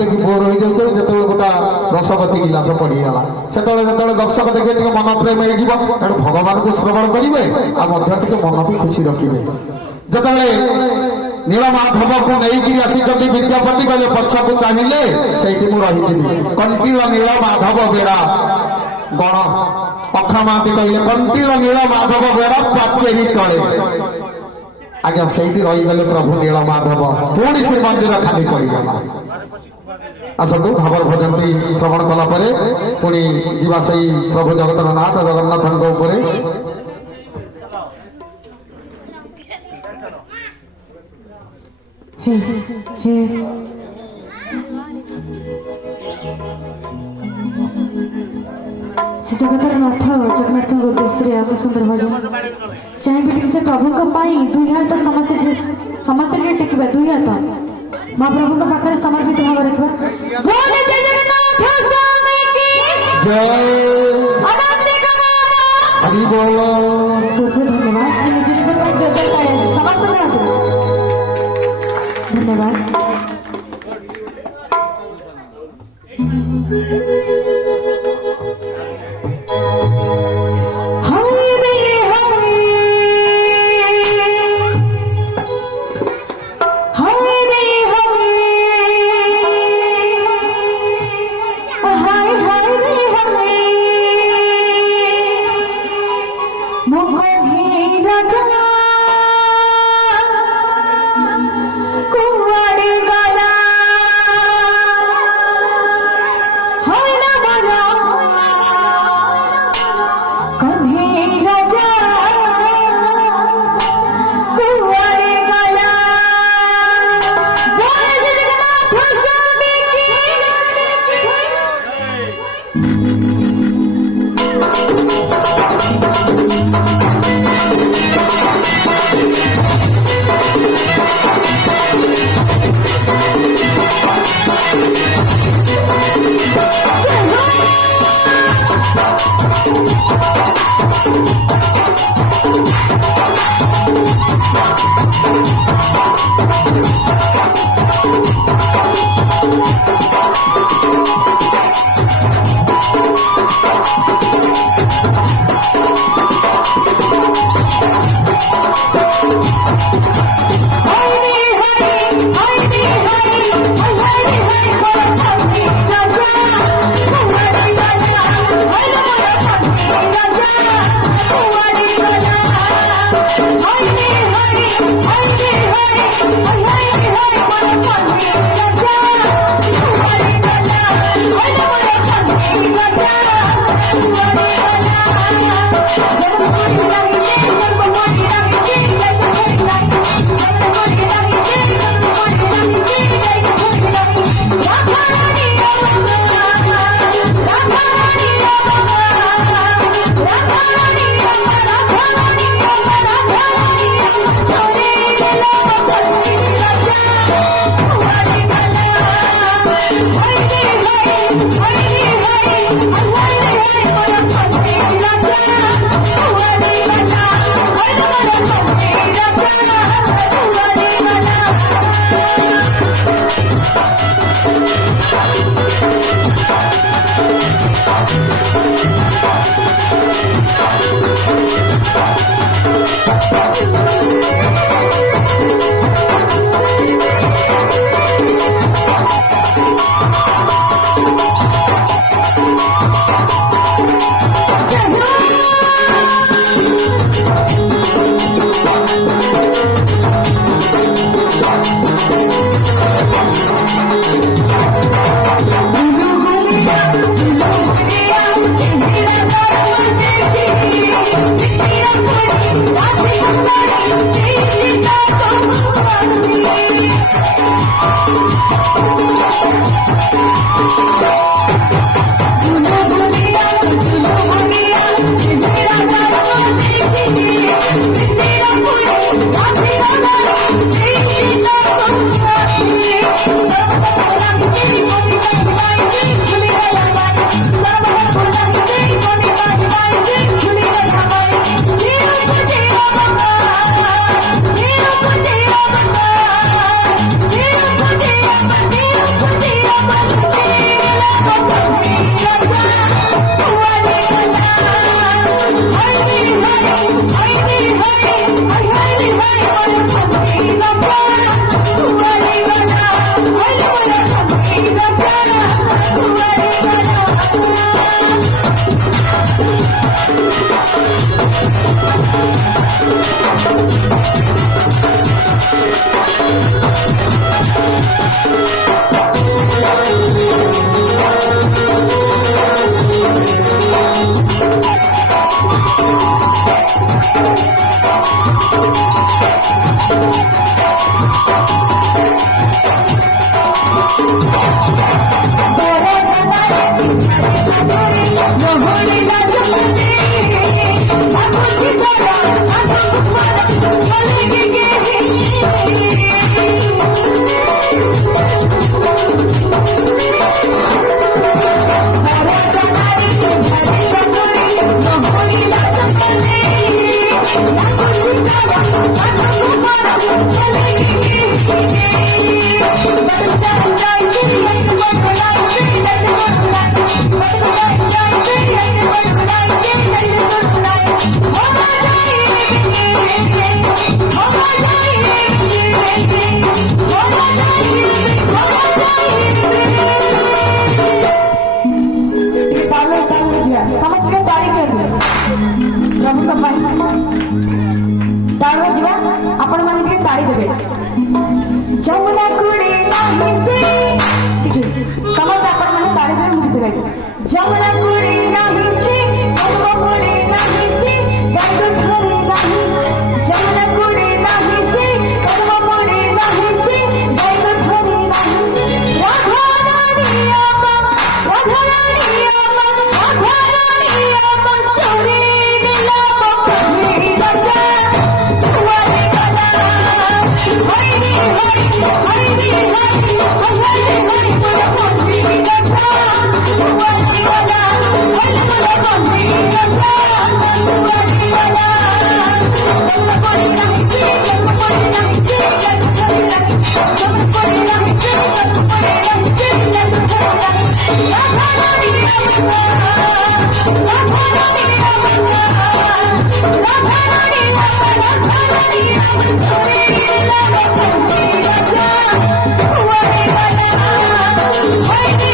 देखी बोर हो जाते जो गोटा रसवती गिलास पड़गला से दर्शक देखिए मन प्रेम हो भगवान को श्रवण करेंगे आगे मन भी खुशी रखिए जो नीलमाधव को नहीं आसी विद्यापति कहले पक्ष को चाहिए से रही कंटील नीलमाधव बेड़ा गण अखा महांती कहले कंटील नीलमाधव बेड़ा पाचेरी तले आज्ञा से रहीगले प्रभु नीलमाधव पुणी श्री मंदिर खाली पड़गला आसतु भावर भजन श्रवण कलापर पुणी जीवा से प्रभु जगन्नाथ जगन्नाथ जगतर नाथ जगन्नाथ उद्देश्य आगे सुंदर भजन चाहिए से प्रभु दुई हाथ समस्त टेकवा दुई हाथ महाप्रभु पाखे समर्पित भाव रखा हरि बोल धन्यवाद Wait